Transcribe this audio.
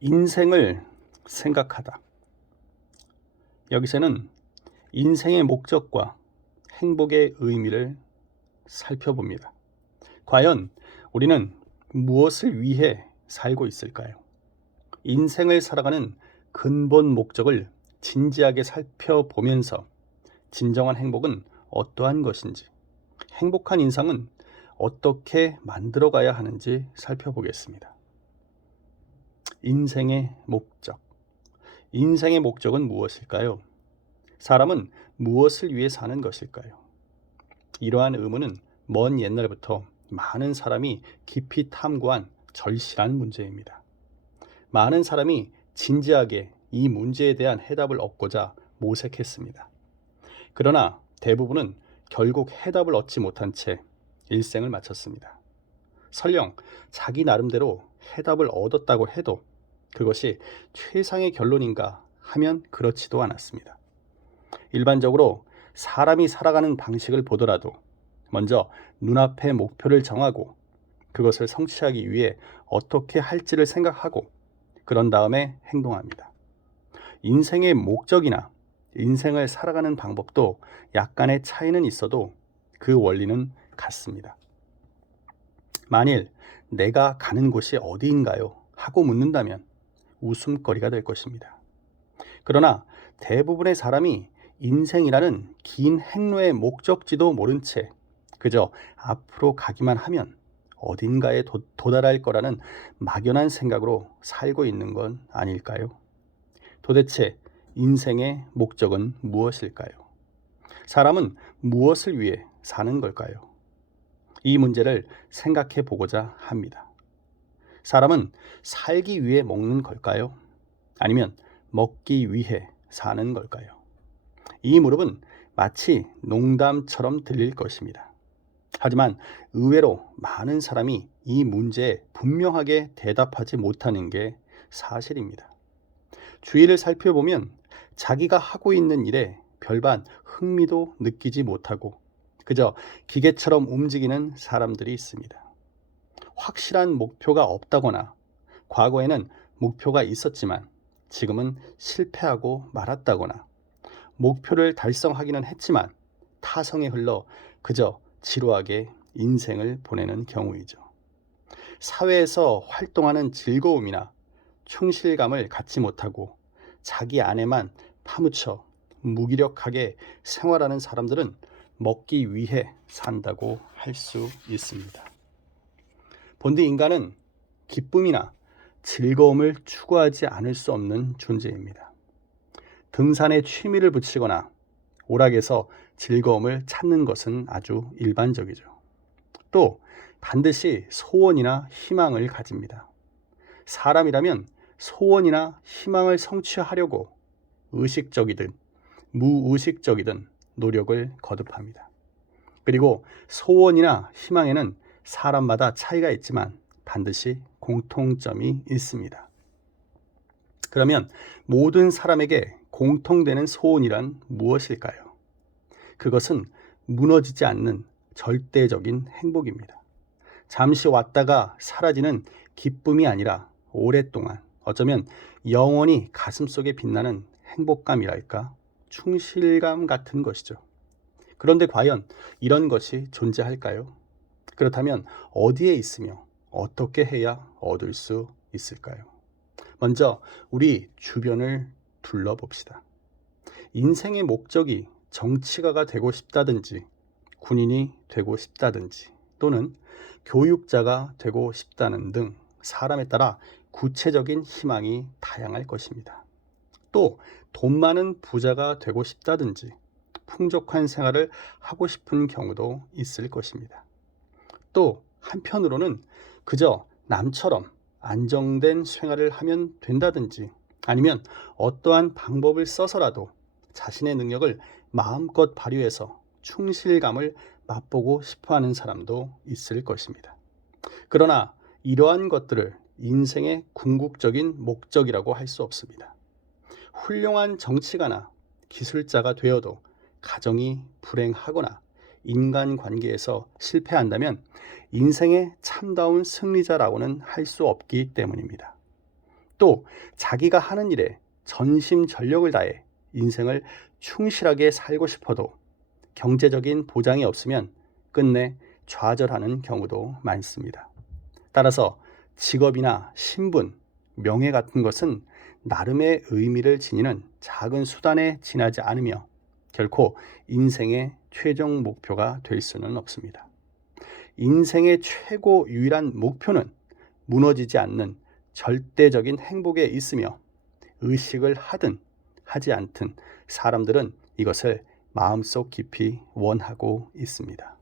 인생을 생각하다. 여기서는 인생의 목적과 행복의 의미를 살펴봅니다. 과연 우리는 무엇을 위해 살고 있을까요? 인생을 살아가는 근본 목적을 진지하게 살펴보면서 진정한 행복은 어떠한 것인지, 행복한 인생은 어떻게 만들어가야 하는지 살펴보겠습니다. 인생의 목적. 인생의 목적은 무엇일까요? 사람은 무엇을 위해 사는 것일까요? 이러한 의문은 먼 옛날부터 많은 사람이 깊이 탐구한 절실한 문제입니다. 많은 사람이 진지하게 이 문제에 대한 해답을 얻고자 모색했습니다. 그러나 대부분은 결국 해답을 얻지 못한 채 일생을 마쳤습니다. 설령 자기 나름대로 해답을 얻었다고 해도 그것이 최상의 결론인가 하면 그렇지도 않았습니다. 일반적으로 사람이 살아가는 방식을 보더라도 먼저 눈앞의 목표를 정하고 그것을 성취하기 위해 어떻게 할지를 생각하고 그런 다음에 행동합니다. 인생의 목적이나 인생을 살아가는 방법도 약간의 차이는 있어도 그 원리는 같습니다. 만일 내가 가는 곳이 어디인가요? 하고 묻는다면 웃음거리가 될 것입니다. 그러나 대부분의 사람이 인생이라는 긴 행로의 목적지도 모른 채 그저 앞으로 가기만 하면 어딘가에 도달할 거라는 막연한 생각으로 살고 있는 건 아닐까요? 도대체 인생의 목적은 무엇일까요? 사람은 무엇을 위해 사는 걸까요? 이 문제를 생각해 보고자 합니다. 사람은 살기 위해 먹는 걸까요? 아니면 먹기 위해 사는 걸까요? 이 무릎은 마치 농담처럼 들릴 것입니다. 하지만 의외로 많은 사람이 이 문제에 분명하게 대답하지 못하는 게 사실입니다. 주위를 살펴보면 자기가 하고 있는 일에 별반 흥미도 느끼지 못하고 그저 기계처럼 움직이는 사람들이 있습니다. 확실한 목표가 없다거나 과거에는 목표가 있었지만 지금은 실패하고 말았다거나 목표를 달성하기는 했지만 타성에 흘러 그저 지루하게 인생을 보내는 경우이죠. 사회에서 활동하는 즐거움이나 충실감을 갖지 못하고 자기 안에만 파묻혀 무기력하게 생활하는 사람들은 먹기 위해 산다고 할 수 있습니다. 본디 인간은 기쁨이나 즐거움을 추구하지 않을 수 없는 존재입니다. 등산에 취미를 붙이거나 오락에서 즐거움을 찾는 것은 아주 일반적이죠. 또 반드시 소원이나 희망을 가집니다. 사람이라면 소원이나 희망을 성취하려고 의식적이든 무의식적이든 노력을 거듭합니다. 그리고 소원이나 희망에는 사람마다 차이가 있지만 반드시 공통점이 있습니다. 그러면 모든 사람에게 공통되는 소원이란 무엇일까요? 그것은 무너지지 않는 절대적인 행복입니다. 잠시 왔다가 사라지는 기쁨이 아니라 오랫동안 어쩌면 영원히 가슴속에 빛나는 행복감이랄까 충실감 같은 것이죠. 그런데 과연 이런 것이 존재할까요? 그렇다면 어디에 있으며 어떻게 해야 얻을 수 있을까요? 먼저 우리 주변을 둘러봅시다. 인생의 목적이 정치가가 되고 싶다든지 군인이 되고 싶다든지 또는 교육자가 되고 싶다는 등 사람에 따라 구체적인 희망이 다양할 것입니다. 또 돈 많은 부자가 되고 싶다든지 풍족한 생활을 하고 싶은 경우도 있을 것입니다. 또 한편으로는 그저 남처럼 안정된 생활을 하면 된다든지 아니면 어떠한 방법을 써서라도 자신의 능력을 마음껏 발휘해서 충실감을 맛보고 싶어하는 사람도 있을 것입니다. 그러나 이러한 것들을 인생의 궁극적인 목적이라고 할 수 없습니다. 훌륭한 정치가나 기술자가 되어도 가정이 불행하거나 인간관계에서 실패한다면 인생의 참다운 승리자라고는 할 수 없기 때문입니다. 또 자기가 하는 일에 전심전력을 다해 인생을 충실하게 살고 싶어도 경제적인 보장이 없으면 끝내 좌절하는 경우도 많습니다. 따라서 직업이나 신분, 명예 같은 것은 나름의 의미를 지니는 작은 수단에 지나지 않으며 결코 인생의 최종 목표가 될 수는 없습니다. 인생의 최고 유일한 목표는 무너지지 않는 절대적인 행복에 있으며 의식을 하든 하지 않든 사람들은 이것을 마음속 깊이 원하고 있습니다.